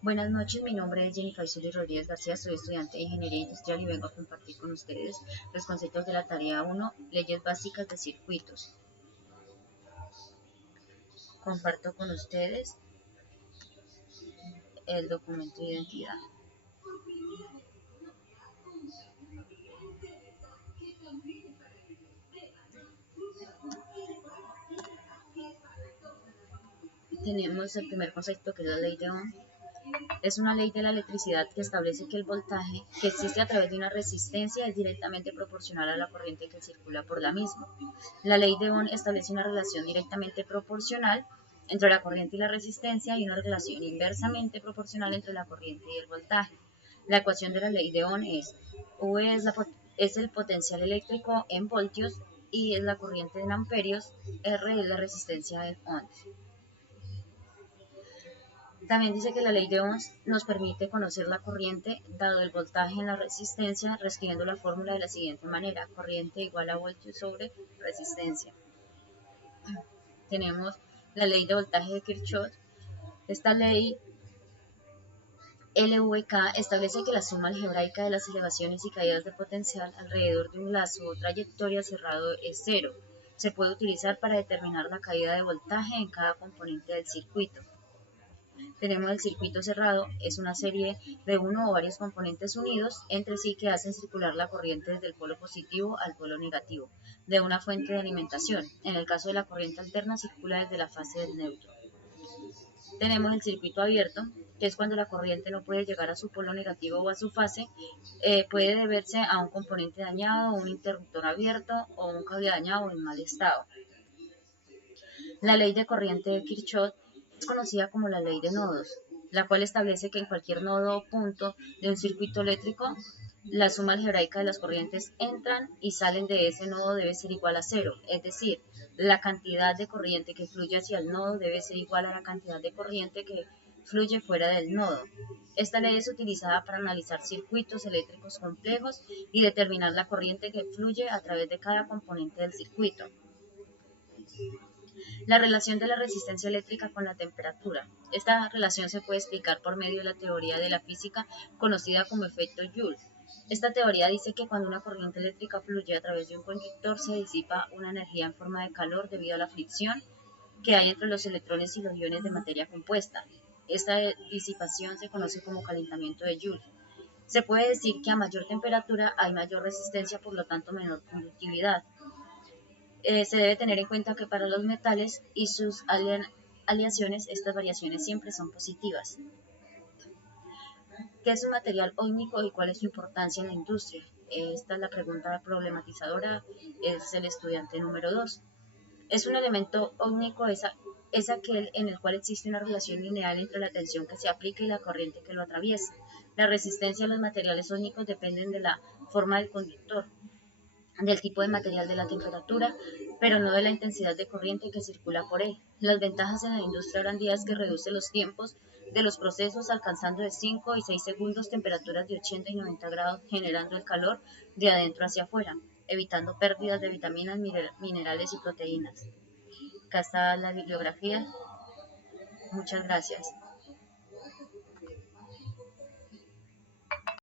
Buenas noches, mi nombre es Jennifer Suri Rodríguez García, soy estudiante de Ingeniería Industrial y vengo a compartir con ustedes los conceptos de la tarea 1, leyes básicas de circuitos. Comparto con ustedes el documento de identidad. Tenemos el primer concepto, que es la ley de Ohm. Es una ley de la electricidad que establece que el voltaje que existe a través de una resistencia es directamente proporcional a la corriente que circula por la misma. La ley de Ohm establece una relación directamente proporcional entre la corriente y la resistencia y una relación inversamente proporcional entre la corriente y el voltaje. La ecuación de la ley de Ohm es U es el potencial eléctrico en voltios, I es la corriente en amperios, R es la resistencia en ohms. También dice que la ley de Ohm nos permite conocer la corriente dado el voltaje en la resistencia, reescribiendo la fórmula de la siguiente manera: corriente igual a voltios sobre resistencia. Tenemos la ley de voltaje de Kirchhoff. Esta ley LVK establece que la suma algebraica de las elevaciones y caídas de potencial alrededor de un lazo o trayectoria cerrado es cero. Se puede utilizar para determinar la caída de voltaje en cada componente del circuito. Tenemos el circuito cerrado, es una serie de uno o varios componentes unidos entre sí que hacen circular la corriente desde el polo positivo al polo negativo de una fuente de alimentación. En el caso de la corriente alterna, circula desde la fase del neutro. Tenemos el circuito abierto, que es cuando la corriente no puede llegar a su polo negativo o a su fase. Puede deberse a un componente dañado, un interruptor abierto o un cable dañado o en mal estado. La ley de corriente de Kirchhoff es conocida como la ley de nodos, la cual establece que en cualquier nodo o punto de un circuito eléctrico, la suma algebraica de las corrientes entran y salen de ese nodo debe ser igual a cero, es decir, la cantidad de corriente que fluye hacia el nodo debe ser igual a la cantidad de corriente que fluye fuera del nodo. Esta ley es utilizada para analizar circuitos eléctricos complejos y determinar la corriente que fluye a través de cada componente del circuito. La relación de la resistencia eléctrica con la temperatura. Esta relación se puede explicar por medio de la teoría de la física conocida como efecto Joule. Esta teoría dice que cuando una corriente eléctrica fluye a través de un conductor se disipa una energía en forma de calor debido a la fricción que hay entre los electrones y los iones de materia compuesta. Esta disipación se conoce como calentamiento de Joule. Se puede decir que a mayor temperatura hay mayor resistencia, por lo tanto menor conductividad. Se debe tener en cuenta que para los metales y sus aleaciones estas variaciones siempre son positivas. ¿Qué es un material ómnico y cuál es su importancia en la industria? Esta es la pregunta problematizadora, es el estudiante número 2. Es un elemento ómnico, es aquel en el cual existe una relación lineal entre la tensión que se aplica y la corriente que lo atraviesa. La resistencia de los materiales ómnicos dependen de la forma del conductor, del tipo de material, de la temperatura, pero no de la intensidad de corriente que circula por él. Las ventajas en la industria hoy en día es que reduce los tiempos de los procesos, alcanzando de 5 y 6 segundos temperaturas de 80 y 90 grados, generando el calor de adentro hacia afuera, evitando pérdidas de vitaminas, minerales y proteínas. Acá está la bibliografía. Muchas gracias.